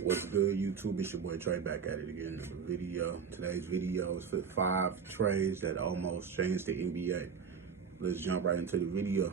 What's good, YouTube? It's your boy Trey back at it again with a video. Today's video is for 5 trades that almost changed the NBA. Let's jump right into the video.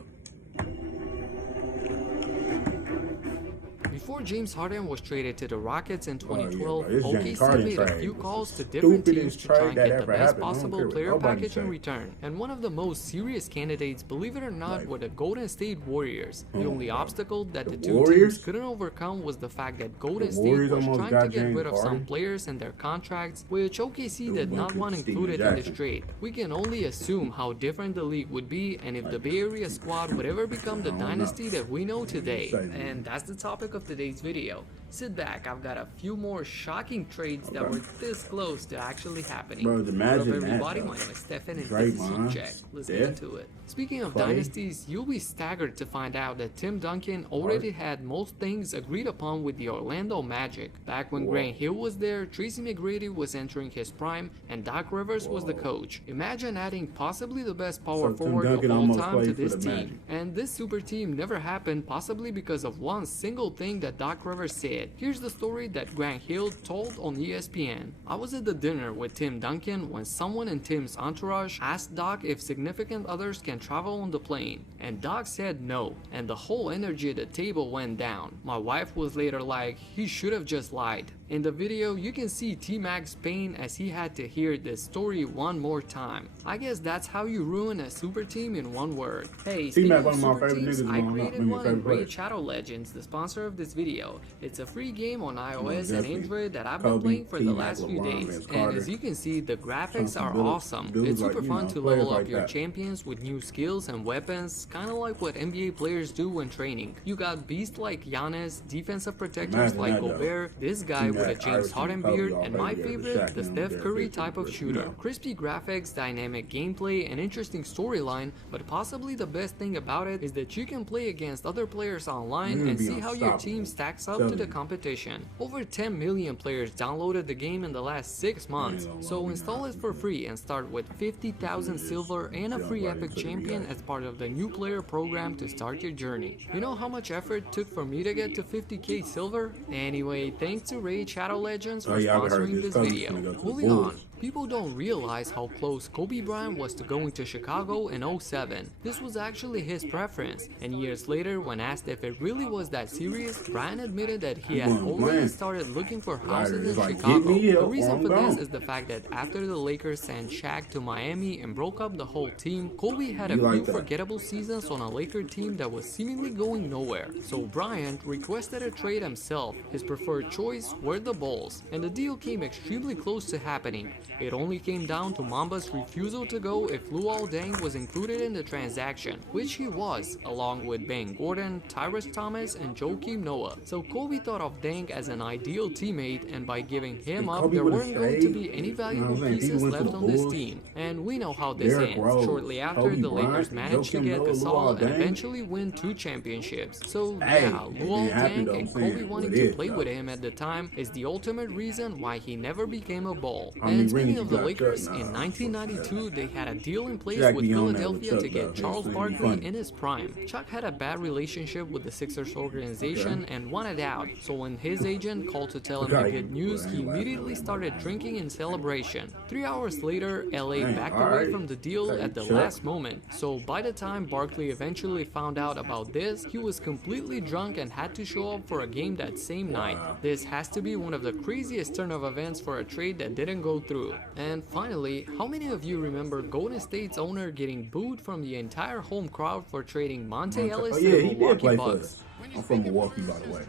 Before James Harden was traded to the Rockets in 2012, OKC OKC made a few calls to different teams to try and get the best possible player package in return. And one of the most serious candidates, believe it or not, were the Golden State Warriors. The only obstacle that the two teams couldn't overcome was the fact that Golden State was trying to get rid of some players and their contracts, which OKC did not want included in this trade. We can only assume how different the league would be and if the Bay Area squad would ever become the dynasty that we know today. And that's the topic of today's video. Sit back, I've got a few more shocking trades that were this close to actually happening. Bro, What up, everybody? My name is Stefan and this is Heat Check. Let's get into it. Speaking of dynasties, you'll be staggered to find out that Tim Duncan already had most things agreed upon with the Orlando Magic. Back when Grant Hill was there, Tracy McGrady was entering his prime, and Doc Rivers was the coach. Imagine adding possibly the best power forward of all time to this team. And this super team never happened, possibly because of one single thing that Doc Rivers said. Here's the story that Grant Hill told on ESPN. I was at the dinner with Tim Duncan when someone in Tim's entourage asked Doc if significant others can travel on the plane, and Doc said no, and the whole energy at the table went down. My wife was later like, he should have just lied. In the video, you can see T-Mac's pain as he had to hear this story one more time. I guess that's how you ruin a super team in one word. Hey, speaking of super teams, I created one in Raid Shadow Legends, the sponsor of this video. It's a free game on iOS and Android that I've been playing for the last few days. And as you can see, the graphics are awesome. It's super fun to level up your champions with new skills and weapons, kinda like what NBA players do when training. You got beasts like Giannis, defensive protectors like Gobert, this guy with a James Harden beard, and my favorite, the Steph Curry type of shooter. Crispy graphics, dynamic gameplay, and interesting storyline, but possibly the best thing about it is that you can play against other players online and see how your team stacks up to the competition. Over 10 million players downloaded the game in the last 6 months, so install it for free and start with 50,000 silver and a free epic champion as part of the new player program to start your journey. You know how much effort it took for me to get to 50k silver? Anyway, thanks to Raid Shadow Legends for sponsoring this video. Moving on. People don't realize how close Kobe Bryant was to going to Chicago in 2007. This was actually his preference, and years later, when asked if it really was that serious, Bryant admitted that he had already started looking for houses in Chicago. The reason for this is the fact that after the Lakers sent Shaq to Miami and broke up the whole team, Kobe had a few forgettable seasons on a Laker team that was seemingly going nowhere. So Bryant requested a trade himself. His preferred choice were the Bulls, and the deal came extremely close to happening. It only came down to Mamba's refusal to go if Luol Deng was included in the transaction, which he was, along with Ben Gordon, Tyrese Thomas, and Joakim Noah. So Kobe thought of Deng as an ideal teammate, and by giving him up, there weren't going to be any valuable pieces left on this team. And we know how this ends. Shortly after, the Lakers managed to get Gasol and eventually win 2 championships. So yeah, Luol Deng and Kobe wanting to play with him at the time is the ultimate reason why he never became a Bull. And speaking of the Lakers, in 1992, they had a deal in place with Philadelphia to get Charles Barkley in his prime. Chuck had a bad relationship with the Sixers organization and wanted out, so when his agent called to tell him the good news, he immediately started drinking in celebration. 3 hours later, LA backed away from the deal at the last moment, so by the time Barkley eventually found out about this, he was completely drunk and had to show up for a game that same night. This has to be one of the craziest turn of events for a trade that didn't go through. And finally, how many of you remember Golden State's owner getting booed from the entire home crowd for trading Monte Ellis to the Milwaukee Bucks? I'm from Milwaukee, by the way.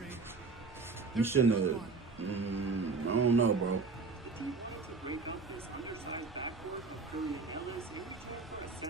You shouldn't have. I don't know, bro.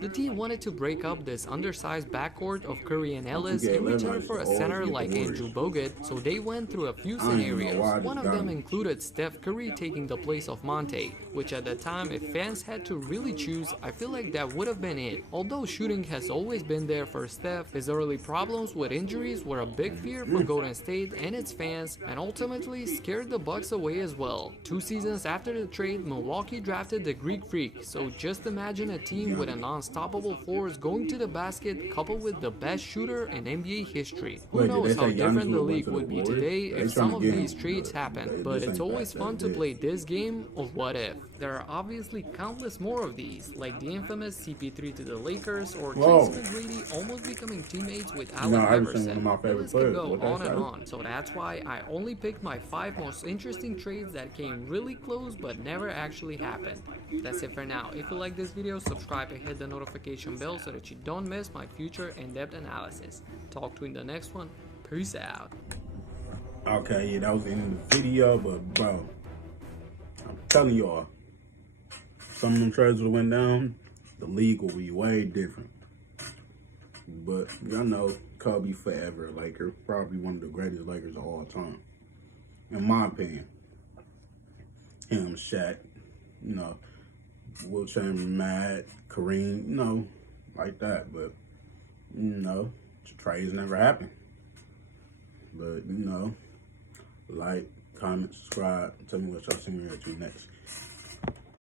The team wanted to break up this undersized backcourt of Curry and Ellis in return for a center like Andrew Bogut, so they went through a few scenarios. One of them included Steph Curry taking the place of Monte, which at the time, if fans had to really choose, I feel like that would have been it. Although shooting has always been there for Steph, his early problems with injuries were a big fear for Golden State and its fans, and ultimately scared the Bucks away as well. 2 seasons after the trade, Milwaukee drafted the Greek Freak, so just imagine a team with a non unstoppable force going to the basket coupled with the best shooter in NBA history. Who Wait, knows how Giannis different the went league to the would be Warriors? today They if trying some to of get these him, trades happen, this but it's ain't always that fun to big. play this game of what if. There are obviously countless more of these, like the infamous CP3 to the Lakers or Whoa. Tracy McGrady almost becoming teammates with You know, Allen Iverson, one of Iverson. my The favorite list can players. go What that on and say? on, so that's why I only picked my 5 most interesting trades that came really close but never actually happened. That's it for now. If you like this video, subscribe and hit the notification bell so that you don't miss my future in-depth analysis. Talk to you in the next one. Peace out. Okay, yeah, that was the end of the video, but bro, I'm telling y'all, some of them trades would have went down, the league will be way different. But y'all know Kobe forever Laker, probably one of the greatest Lakers of all time, in my opinion. Him, Shaq, you know, Will Chamberlain, Matt, Kareem, you know, like that. But you know, trades never happen. But you know, like, comment, subscribe, tell me what y'all see me at you next.